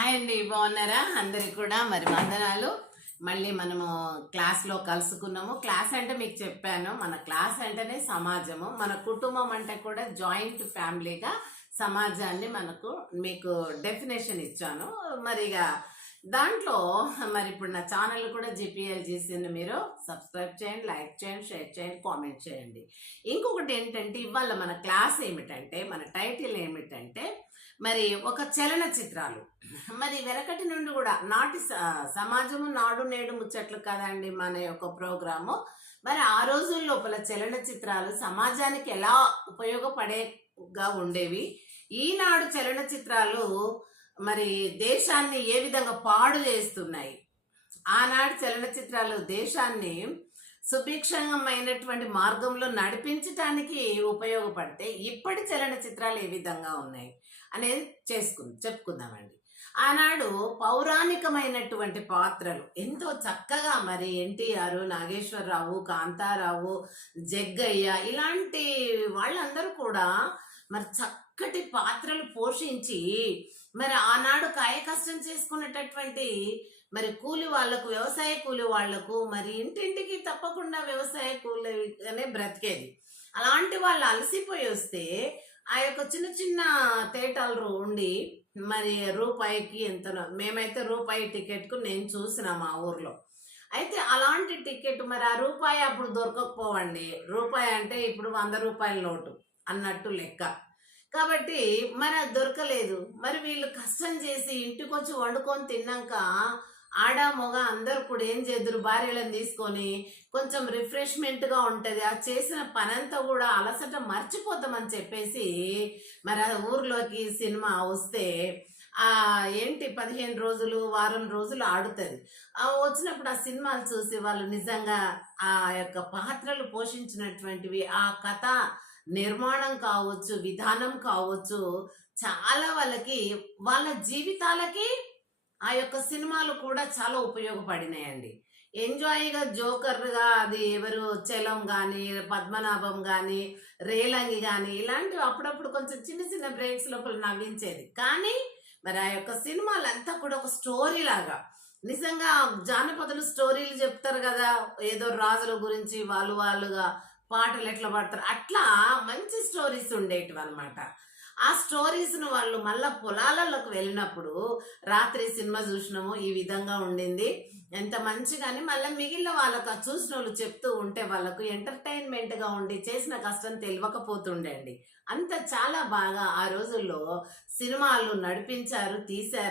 Hi అండి, బాగున్నారా? అందరికి కూడా మరి వందనాలు. మళ్ళీ మనము క్లాస్లో కలుసుకున్నాము. క్లాస్ అంటే మీకు చెప్పాను, మన క్లాస్ అంటేనే సమాజము, మన కుటుంబం అంటే కూడా జాయింట్ ఫ్యామిలీగా సమాజాన్ని మీకు డెఫినేషన్ ఇచ్చాను. మరిగా దాంట్లో మరి ఇప్పుడు నా ఛానల్ కూడా జీపీఎల్జీసీని మీరు సబ్స్క్రైబ్ చేయండి, లైక్ చేయండి, షేర్ చేయండి, కామెంట్ చేయండి. ఇంకొకటి ఏంటంటే ఇవాళ మన క్లాస్ ఏమిటంటే, మన టైటిల్ ఏమిటంటే మరి ఒక చలన చిత్రాలు. మరి వెనకటి నుండి కూడా నాటి సమాజము నాడు నేడు ముచ్చట్లు కదండి మన యొక్క ప్రోగ్రాము. మరి ఆ రోజుల లోపల చలన చిత్రాలు సమాజానికి ఎలా ఉపయోగపడేగా ఉండేవి, ఈనాడు చలన చిత్రాలు మరి దేశాన్ని ఏ విధంగా పాడు చేస్తున్నాయి. ఆనాడు చలన చిత్రాలు దేశాన్ని సుభిక్షమైనటువంటి మార్గంలో నడిపించటానికి ఉపయోగపడితే ఇప్పటి చలన చిత్రాలు ఏ విధంగా ఉన్నాయి అనేది చెప్పుకుందామండి. ఆనాడు పౌరాణికమైనటువంటి పాత్రలు ఎంతో చక్కగా మరి ఎన్టీఆర్, నాగేశ్వరరావు, కాంతారావు, జగ్గయ్య ఇలాంటి వాళ్ళందరూ కూడా మరి చక్కటి పాత్రలు పోషించి మరి ఆనాడు కాయ కష్టం చేసుకునేటటువంటి మరి కూలి వాళ్లకు, వ్యవసాయ కూలి వాళ్లకు మరి ఇంటింటికి తప్పకుండా వ్యవసాయ కూలి అనే బ్రతికేది. అలాంటి వాళ్ళు అలసిపోయి వస్తే ఆ యొక్క చిన్న చిన్న థియేటర్లు ఉండి మరి రూపాయికి ఎంతనో, మేమైతే రూపాయి టికెట్కు నేను చూసిన మా ఊర్లో. అయితే అలాంటి టికెట్ మరి ఆ రూపాయి అప్పుడు దొరకకపోవండి. రూపాయి అంటే ఇప్పుడు 100 రూపాయల నోటు అన్నట్టు లెక్క. కాబట్టి మరి అది దొరకలేదు. మరి వీళ్ళు కష్టం చేసి ఇంటికి వచ్చి వండుకొని తిన్నాక ఆడ మగ అందరు కూడా ఏం చేద్దరు, భార్యలను తీసుకొని కొంచెం రిఫ్రెష్మెంట్గా ఉంటుంది. ఆ చేసిన పనంతా కూడా అలసట మర్చిపోతామని చెప్పేసి మరి ఆ ఊర్లోకి సినిమా వస్తే ఏంటి 15 రోజులు, వారం రోజులు ఆడుతుంది. వచ్చినప్పుడు ఆ సినిమాలు చూసి వాళ్ళు నిజంగా ఆ యొక్క పాత్రలు పోషించినటువంటివి, ఆ కథ నిర్మాణం కావచ్చు, విధానం కావచ్చు, చాలా వాళ్ళ జీవితాలకి ఆ యొక్క సినిమాలు కూడా చాలా ఉపయోగపడినాయండి. ఎంజాయ్గా జోకర్గా అది ఎవరు చలం కానీ, పద్మనాభం కానీ, రేలంగి కానీ ఇలాంటివి అప్పుడప్పుడు కొంచెం చిన్న చిన్న బ్రేక్స్ లోపల నవ్వించేది. కానీ మరి ఆ యొక్క సినిమాలంతా కూడా ఒక స్టోరీ లాగా, నిజంగా జానపదులు స్టోరీలు చెప్తారు కదా, ఏదో రాజుల గురించి వాళ్ళుగా పాటలు ఎట్లా పాడతారు, అట్లా మంచి స్టోరీస్ ఉండేటివి అనమాట. ఆ స్టోరీస్ను వాళ్ళు మళ్ళా పొలాలలోకి వెళ్ళినప్పుడు రాత్రి సినిమా చూసినాము, ఈ విధంగా ఉండింది, ఎంత మంచిగాని మళ్ళీ మిగిలిన వాళ్ళకు చూసిన వాళ్ళు చెప్తూ ఉంటే వాళ్ళకు ఎంటర్టైన్మెంట్గా ఉండి చేసిన కష్టం తెలియకపోతుండే అండి. అంత చాలా బాగా ఆ రోజుల్లో సినిమాలు నడిపించారు, తీశారు.